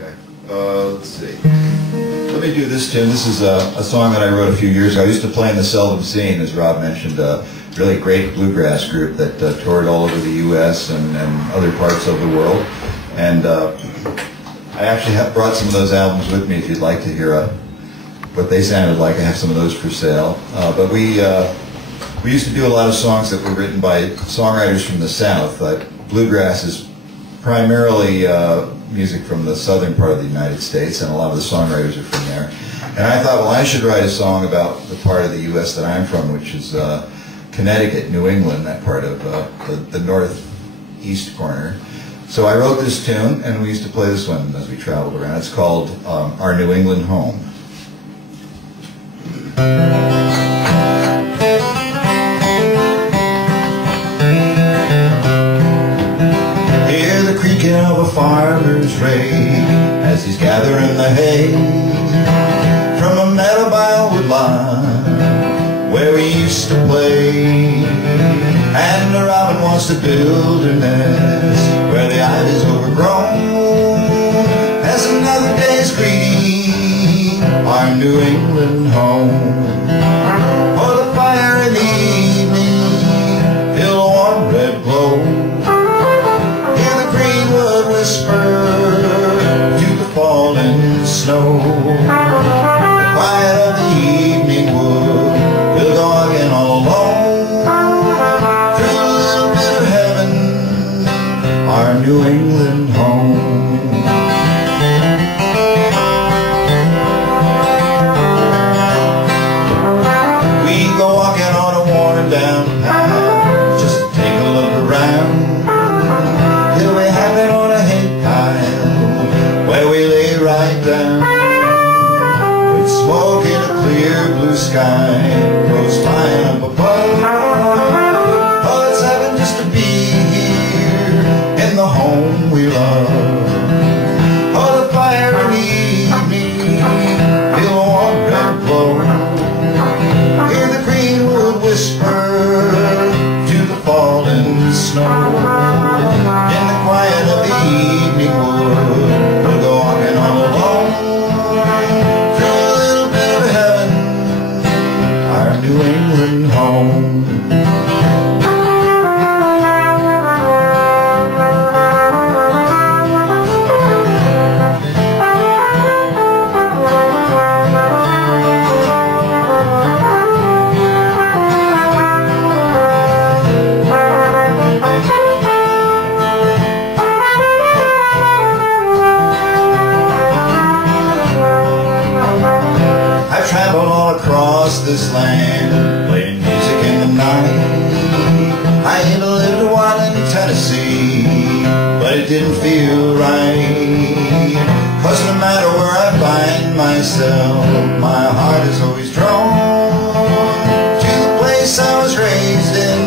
Okay, let's see. Let me do this tune. This is a song that I wrote a few years ago. I used to play in the Seldom Scene, as Rob mentioned, a really great bluegrass group that toured all over the U.S. and other parts of the world. And I actually have brought some of those albums with me if you'd like to hear what they sounded like. I have some of those for sale. But we used to do a lot of songs that were written by songwriters from the South. Bluegrass is primarily music from the southern part of the United States, and a lot of the songwriters are from there. And I thought, well, I should write a song about the part of the U.S. that I'm from, which is Connecticut, New England, that part of the northeast corner. So I wrote this tune, and we used to play this one as we traveled around. It's called Our New England Home. Hear the creaking of a farmer's rake as he's gathering the hay from a meadow by a woodline where we used to play. And the robin wants to build her nest where the ivy's overgrown as another day's greeting our New England home. For the fire in the evening, feel a warm red glow, hear the greenwood whisper to the falling snow. The quiet of the evening wood will go again all alone through a little bit of heaven, our New England home. Down just to take a look around till we happen on a hay pile where we lay right down with smoke in a clear blue sky, crows flying up above. Oh, it's heaven just to be here in the home we love. Oh, the fire in the evening, feel a warm red glow, hear the greenwood whisper to the falling snow. In the quiet of the evening wood, we'll go walking all alone through a little bit of heaven, our New England home. This land, playing music in the night. I even lived a while in Tennessee, but it didn't feel right. 'Cause no matter where I find myself, my heart is always drawn to the place I was raised in,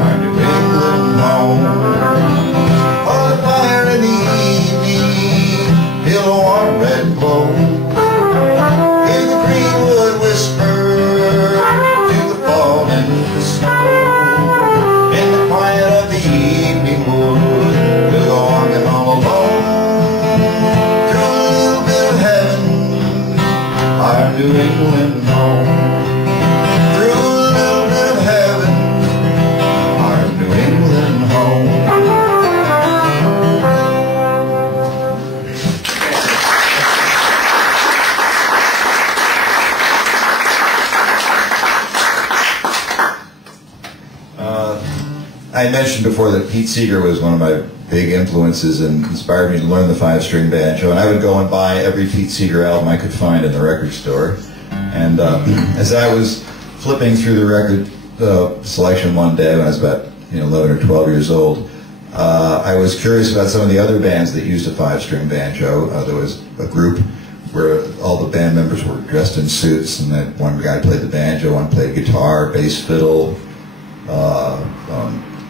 our New England home. Oh, the fire in the evening, feel a warm red glow, hear the greenwood whisper to the falling snow. In the quiet of the evening wood, we'll go walking all alone through a little bit of heaven, our New England home. Through a little bit of heaven, our New England home. I mentioned before that Pete Seeger was one of my big influences and inspired me to learn the five-string banjo, and I would go and buy every Pete Seeger album I could find in the record store. And as I was flipping through the record selection one day when I was about 11 or 12 years old, I was curious about some of the other bands that used a five-string banjo. There was a group where all the band members were dressed in suits, and that one guy played the banjo, one played guitar, bass, fiddle,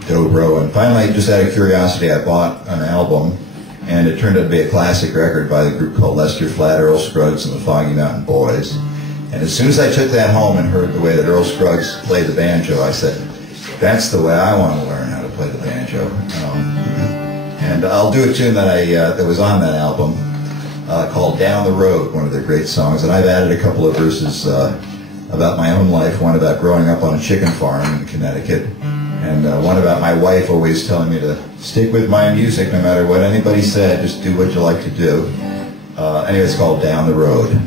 dobro, and finally, just out of curiosity, I bought an album, and it turned out to be a classic record by the group called Lester Flatt, Earl Scruggs, and the Foggy Mountain Boys. And as soon as I took that home and heard the way that Earl Scruggs played the banjo, I said, that's the way I want to learn how to play the banjo. And I'll do a tune that that was on that album called Down the Road, one of their great songs. And I've added a couple of verses about my own life, one about growing up on a chicken farm in Connecticut, and one about my wife always telling me to stick with my music no matter what anybody said, just do what you like to do. Anyway, it's called Down the Road.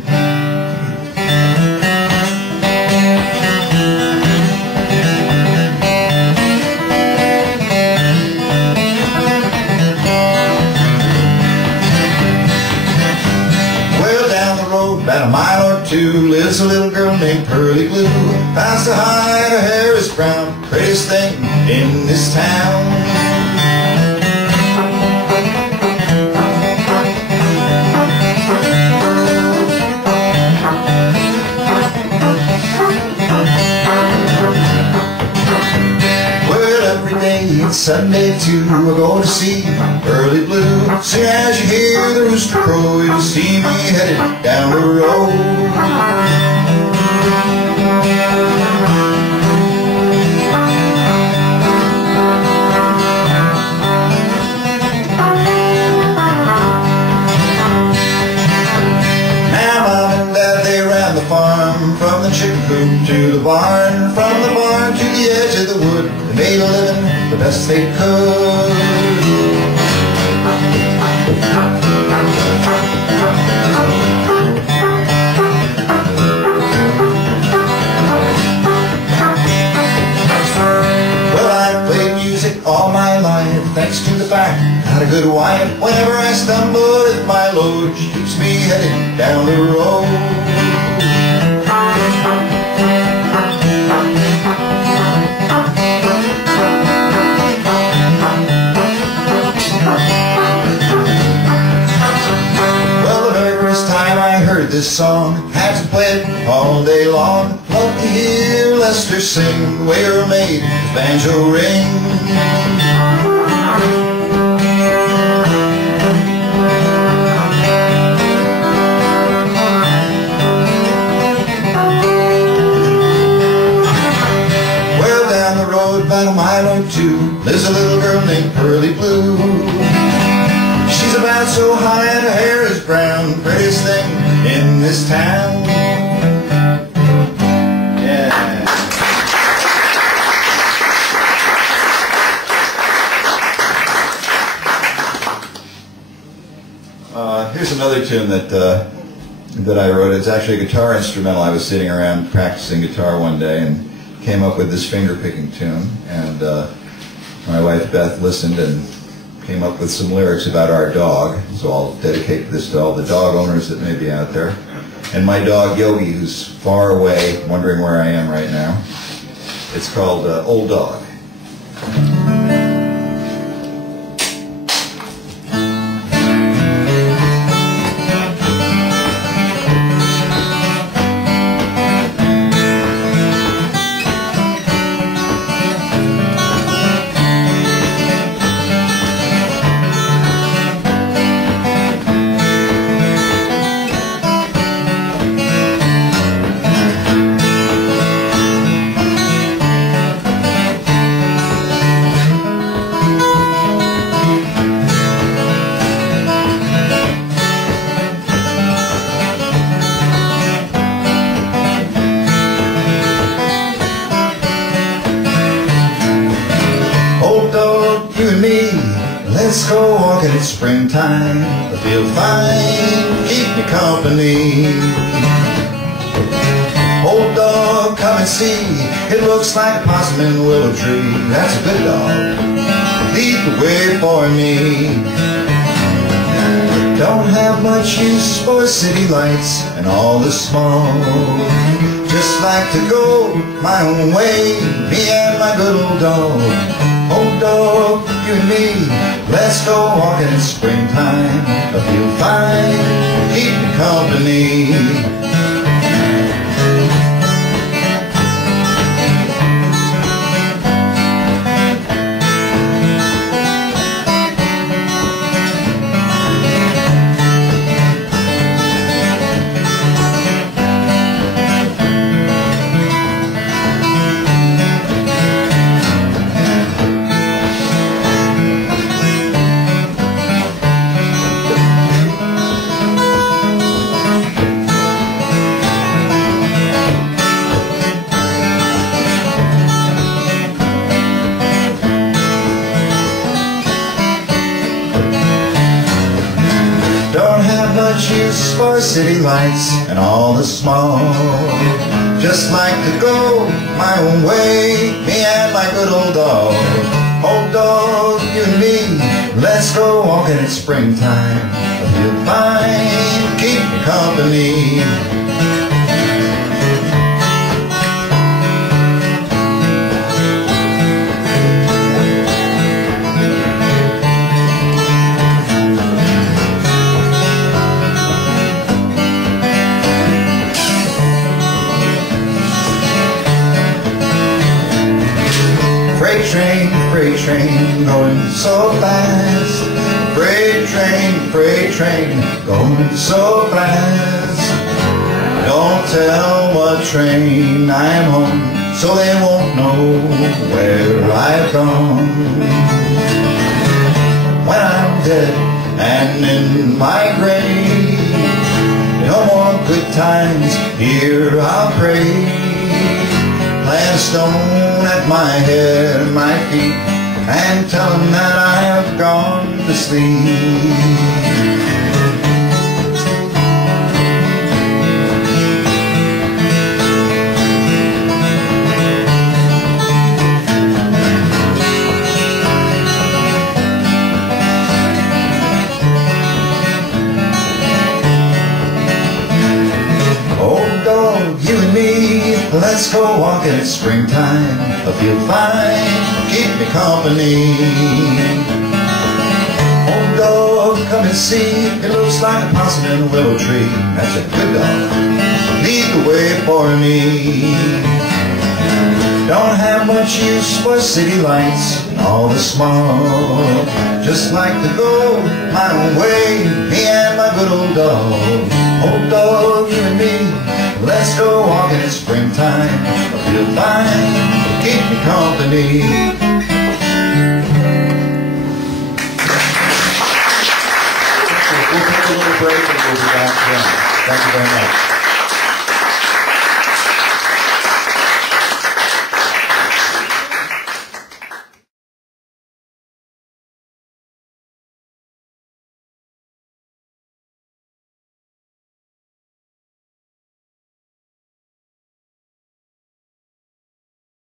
About a mile or two lives a little girl named Pearly Blue. Past the high, her hair is brown, prettiest thing in this town. Well, every day it's Sunday too, I go to see Pearly Blue. Soon as you hear the rooster crow, you'll see me headed down the road. Now Mom and Dad, they ran the farm from the chicken coop to the barn, from the barn to the edge of the wood. They made a living the best they could. All my life, thanks to the fact I had a good wife. Whenever I stumble with my load, she keeps me headed down the road. Well, the very first time I heard this song, had to play it all day long. Love to hear Lester sing the way her made his banjo ring. Well, down the road about a mile or two lives a little girl named Pearly Blue. She's about so high and her hair is brown, prettiest thing in this town. Here's another tune that I wrote. It's actually a guitar instrumental. I was sitting around practicing guitar one day and came up with this finger-picking tune. And my wife Beth listened and came up with some lyrics about our dog. So I'll dedicate this to all the dog owners that may be out there. And my dog Yogi, who's far away, wondering where I am right now. It's called Old Dog. Let's go walking, it's springtime. I feel fine, keep me company. Old dog, come and see. It looks like a possum in a willow tree. That's a good dog, lead the way for me. Don't have much use for city lights and all the smoke. Just like to go my own way, me and my good old dog. Old dog, you and me, let's go walking in springtime. I feel fine, keep me company. much use for city lights and all the smog. Just like to go my own way, me and my good old dog. Old dog, you and me, let's go walking in springtime. You'll find, keep me company. Freight train, going so fast. Freight train, going so fast. Don't tell what train I'm on, so they won't know where I've gone. When I'm dead and in my grave, no more good times, here I'll pray. Plant a stone at my head and my feet, and tell them that I have gone to sleep. Old dog, you and me, let's go walking in springtime. I feel fine, keep me company. Old dog, come and see, it looks like a possum in a willow tree. That's a good dog, lead the way for me. Don't have much use for city lights and all the smog. Just like to go my own way, me and my good old dog. Old dog, you and me, let's go walking in springtime. I feel fine, keep me company. We'll take a little break and we'll be back then. Thank you very much.